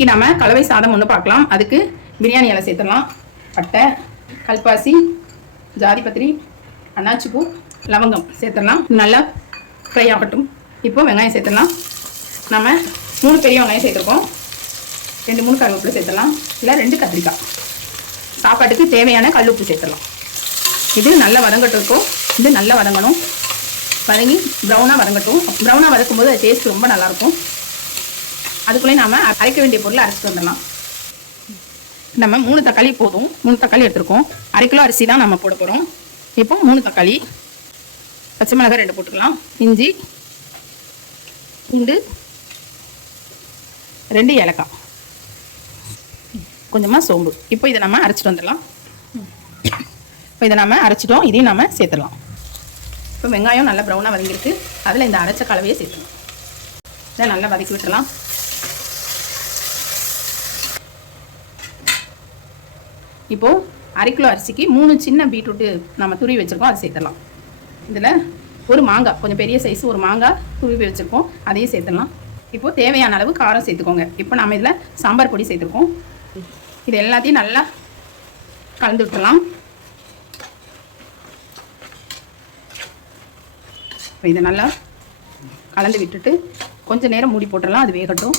இன்றைக்கி நம்ம கலவை சாதம் ஒன்று பார்க்கலாம். அதுக்கு பிரியாணி இலை சேர்த்துடலாம். பட்டை, கல்பாசி, ஜாதிபத்திரி, அன்னாச்சிப்பூ, லவங்கம் சேர்த்துடலாம். நல்லா ஃப்ரை ஆகட்டும். இப்போ வெங்காயம் சேர்த்துடலாம். நம்ம 3 பெரிய வெங்காயம் சேர்த்துருக்கோம். 2-3 கருவேப்பிலை சேர்த்துடலாம். இல்லை 2 கத்திரிக்காய். சாப்பாட்டுக்கு தேவையான கல்லுப்பு சேர்த்துடலாம். இது நல்லா வதங்கட்டும். இது நல்லா வதங்கணும். வதங்கி ப்ரௌனாக வதங்கட்டும். ப்ரௌனாக வதக்கும் போது அது டேஸ்ட் ரொம்ப நல்லாயிருக்கும். அதுக்குள்ளே நாம் அரைக்க வேண்டிய பொருளை அரைச்சிட்டு வந்துடலாம். நம்ம 3 தக்காளி போதும். 3 தக்காளி எடுத்துருக்கோம். 1/2 கிலோ அரிசி தான் நம்ம போட போகிறோம். இப்போ 3 தக்காளி, பச்சை மிளகாய் 2 போட்டுக்கலாம். இஞ்சி, பூண்டு, 2 ஏலக்காய், கொஞ்சமாக சோம்பு. இப்போ இதை நம்ம அரைச்சிட்டு வந்துடலாம். இப்போ இதை நம்ம அரைச்சிட்டோம். இதையும் நம்ம சேர்த்துடலாம். இப்போ வெங்காயம் நல்லா ப்ரௌனாக வதங்கிருக்கு. அதில் இந்த அரைச்ச கலவையை சேர்த்துக்கலாம். இதை நல்லா வதக்கி விட்டுடலாம். இப்போது 1/2 கிலோ அரிசிக்கு 3 சின்ன பீட்ரூட்டு நம்ம துருவி வச்சுருக்கோம். அதை சேர்த்துடலாம். இதில் ஒரு மாங்காய், கொஞ்சம் பெரிய சைஸ் ஒரு மாங்காய் துருவி வச்சுருக்கோம். அதையும் சேர்த்துடலாம். இப்போது தேவையான அளவு காரம் சேர்த்துக்கோங்க. இப்போ நம்ம இதில் சாம்பார் பொடி சேர்த்துருக்கோம். இது எல்லாத்தையும் நல்லா கலந்து விட்டுடலாம். இதை நல்லா கலந்து விட்டுட்டு கொஞ்சம் நேரம் மூடி போட்டுடலாம். அது வேகட்டும்.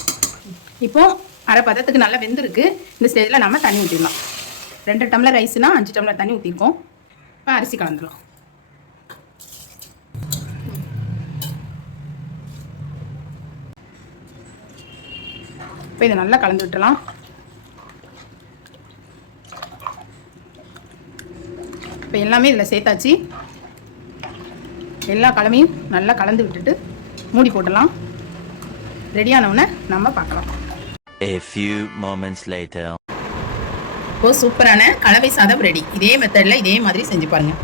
இப்போது அரை பதத்துக்கு நல்லா வெந்திருக்கு. இந்த ஸ்டேஜில் நம்ம தண்ணி ஊற்றிடலாம். 2 டம்ளர் ரைஸ்னா 5 டம்ளர் தண்ணி ஊற்றிருக்கோம். இப்போ அரிசி கலந்துடலாம். இப்போ இதை நல்லா கலந்து விட்டுலாம். இப்போ எல்லாமே இதில் சேர்த்தாச்சு. எல்லா கலவையும் நல்லா கலந்து விட்டுட்டு மூடி போட்டலாம். ரெடியானவுடனே நம்ம பார்க்கலாம். A few moments later. இப்போ சூப்பரான கலவை சாதம் ரெடி. இதே மெத்தடில் இதே மாதிரி செஞ்சு பாருங்கள்.